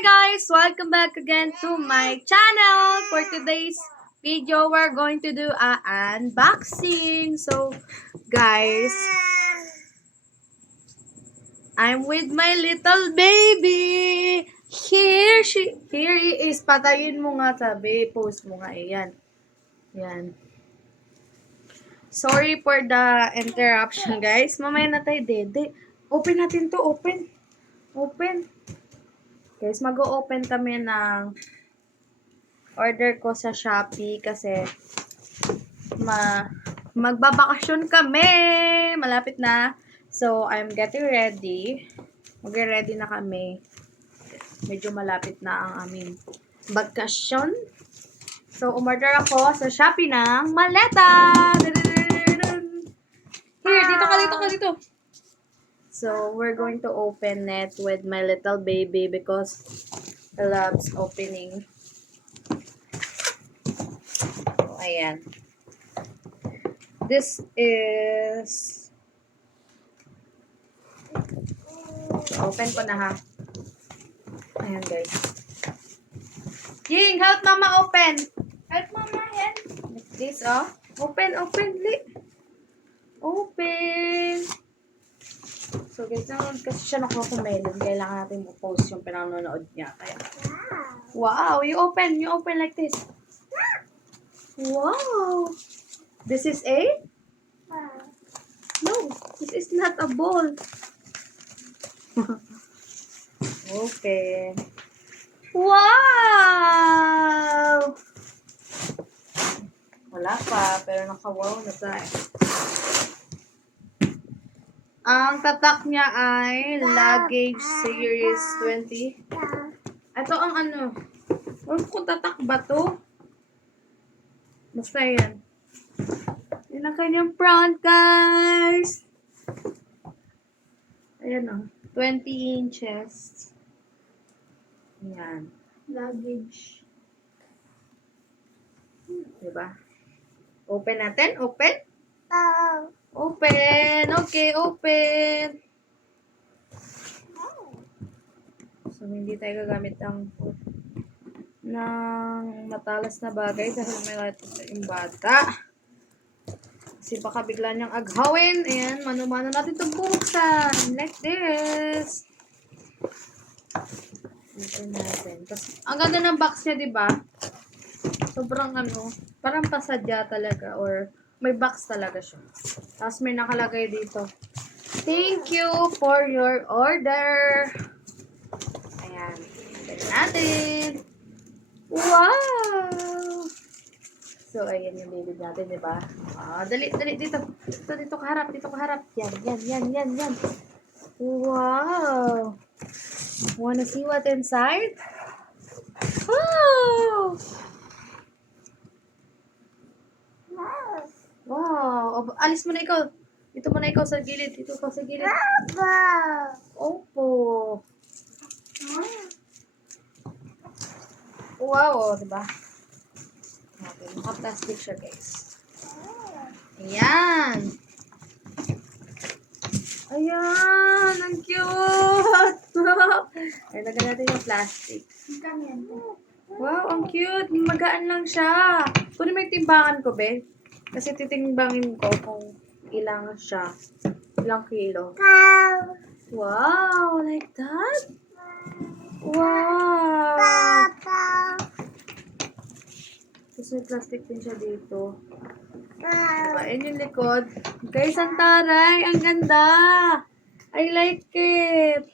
guys! Welcome back again to my channel. For today's video, we're going to do an unboxing. So, guys, I'm with my little baby. Here he is. Patayin mo nga sabi. Post mo nga. Ayan. Yan. Sorry for the interruption, guys. Mamaya na tayo, dede. Open natin to. Open. Guys, mag-o-open kami ng order ko sa Shopee kasi magbabakasyon kami. Malapit na. So, I'm getting ready. Mag-ready na kami. Medyo malapit na ang aming bakasyon. So, umorder ako sa Shopee ng maleta. Here, dito. So, we're going to open it with my little baby because he loves opening. So, ayan. This is... Open ko na ha. Ayan guys. Ying, help mama open. Help mama yan. Like this, oh. Open. Open. So guys, kasi siya nakukumelon. Kailangan natin po-post yung pinanonood niya. Kaya, wow, you open like this. Wow. This is a? No, this is not a ball. Open. Wow! Wala pa, pero naka-wow na tayo. Ang tatak niya ay Luggage Series 20. Ito ang ano. Ano kung tatak ba to? Basta yan. Yan ang kanyang front, guys. Ayan o. 20 inches. Ayan. Luggage. Diba? Open natin. Open. Okay, open. So, hindi tayo gagamit ng matalas na bagay dahil may lahat yung bata. Kasi baka bigla niyang aghawin. Ayan, mano-mano natin itong buksan. Like this. Open natin. Tapos, ang ganda ng box niya, diba? Sobrang parang pasadya talaga or may box talaga siya. Tapos may nakalagay dito. Thank you for your order. Ayan. Open natin. Wow! So, ayan yung baby natin, diba? Dali dito. Dito ka harap. Yan. Wow! Wanna see what inside? Wow! Wow! Alis mo na ikaw. Dito mo na ikaw sa gilid. Opo. Wow, diba? Okay, naka-plastic siya, guys. Ayan. Ang cute. Ay, lagyan natin yung plastic. Wow, ang cute. Magaan lang siya. Kunin mo yung timbangan ko, be. Kasi titimbangin ko kung ilang siya. Ilang kilo. Wow, like that? Wow. Tapos may plastic din siya dito. Diba? Ayan yung likod. Guys, ang taray. Ang ganda. I like it.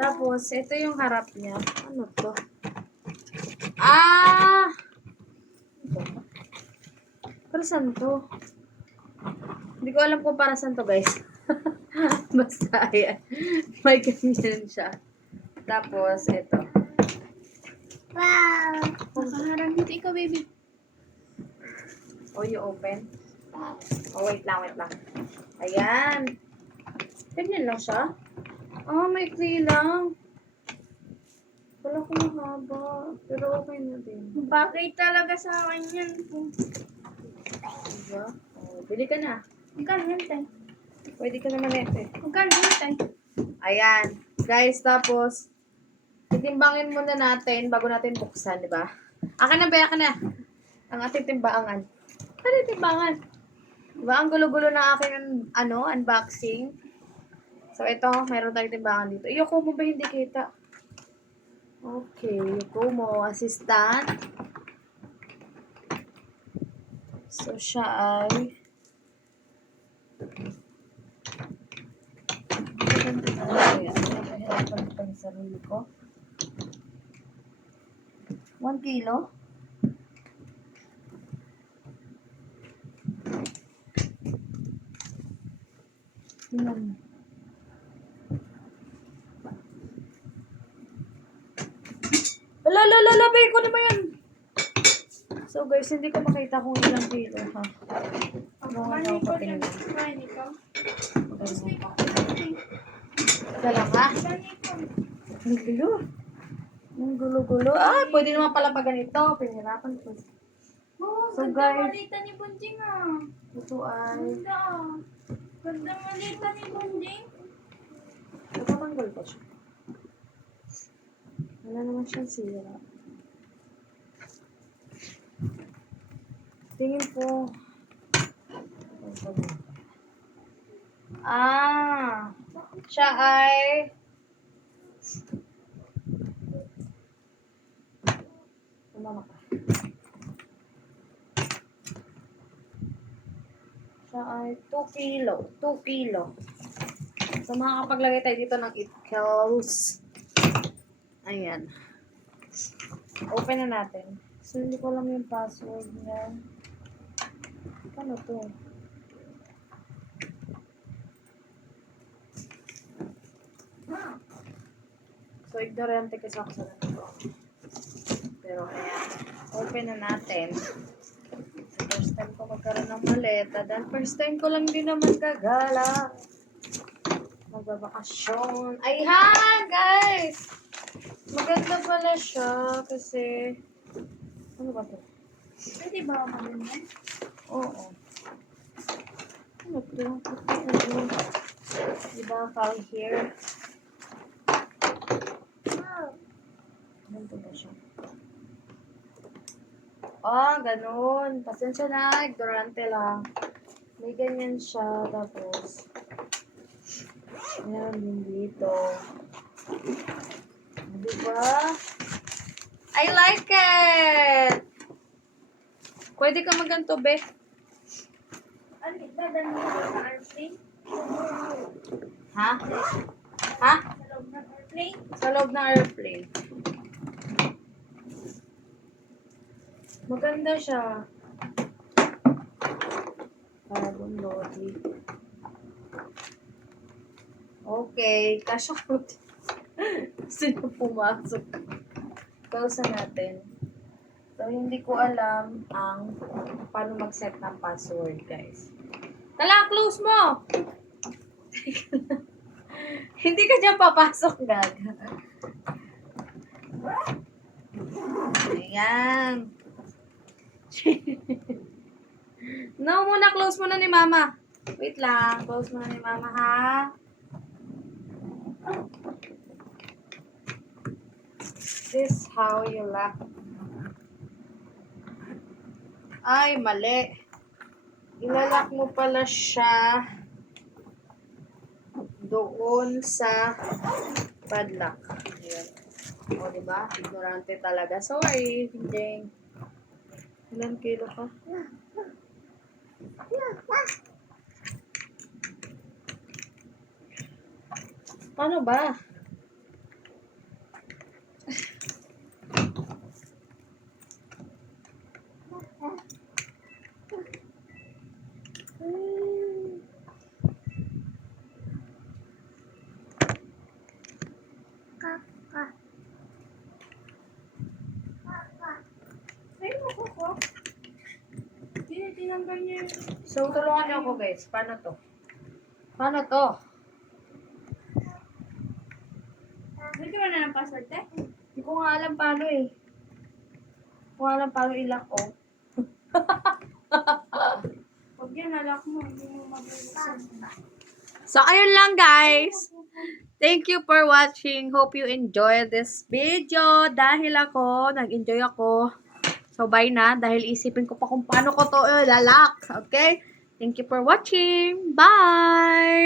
Tapos, ito yung harap niya. Ano to? Para saan to? Hindi ko alam kung para saan to, guys. Basta, ayan. May ganyan siya. Tapos, ito. Wow! Nakaharang dito ikaw, baby. Oh, you open? Oh, wait lang. Ayan. Ganyan lang siya. May clay lang. Wala ko mahaba. Pero okay na din. Bagay talaga sa akin yan. Diba? Oh, bili ka na. Magkano yan, tay? Pwede ka naman ito eh. Magkano yan, tay? Ayan. Guys, tapos, titimbangin muna natin bago natin buksan, di ba? Akin na ba? Akin na. Ang ating timbangan. Ano yung timbangan? Diba? Ang gulo-gulo ng aking, unboxing. So, ito, meron tayong timbangan dito. Iyoko mo ba hindi kita? Okay, Yoko mo, assistant. So, siya ay... Napahirapan ko yung sarili ko. 1 kilo? Tingnan mo. Lala, bay ko naman yan. So guys, hindi ko makita kung ilang kilo, ha? Mani ko dyan. Mani ko. Dala ka? Mani ko. Ang gulo. Ang gulo-gulo. Ah, pwede naman pala pa ganito. Pinirapan ko. Oh, So, ganda guys. malita ni Bunjing ah. Ito ay... Ganda ah. Ganda malita ni Bunjing. Natatanggal pa siya. Wala naman siyang sira. Tingin po. Ah! Siya ay... Tumama ka. Siya ay 2 kilo. 2 kilo. So, makakapaglagay tayo dito ng 8 kilos. Ayan. Open na natin. So, hindi ko alam yung password niya. Ano to? So, ignorante kasi ako sa ganito. Pero, ayan. Open na natin. First time ko magkaroon ng maleta. Then, first time ko lang din naman gagala. Magbabakasyon. Ayan, guys! Maganda pala siya kasi... Ano ba to? Pwede ba ako maganda? Oo. Ano to? Ano? Diba, file here? Ganito ba siya? Ah, ganun. Pasensya na, ignorante lang. May ganyan siya, tapos meron din dito. Diba? I like it! Pwede ka maganto, be. Ano, dadalhin mo sa airplane? Ha? Ha? Sa loob ng airplane? Sa loob ng airplane. Maganda siya. Carbon body. Okay, kasya ko. Gusto niyo pumasok. Pausa natin. So, hindi ko alam ang paano mag-set ng password, guys. Tala, close mo! Hindi ka dyan papasok, gaga. Ayan. No, muna, close muna ni mama. Wait lang, close muna ni mama, ha? This how you lock. Ay, mali. Ilalak mo pala siya doon sa padlock. Ayan. O, diba? Ignorante talaga. Sorry, hindi. Ilan kilo ka? Paano ba? Ay, ako ko. Tinanggal niya yung... So, tulungan niyo ako, guys. Paano to? Paano to? Bigyan mo na ng password, te? Hindi ko nga alam paano eh. Hindi ko alam paano ilock oh. Huwag yan, alak mo. Hindi mo mabalisan. So, ayun lang guys. Thank you for watching. Hope you enjoy this video. Dahil nag-enjoy ako. So, bye na. Dahil isipin ko pa kung paano ko to lalak. Okay? Thank you for watching. Bye!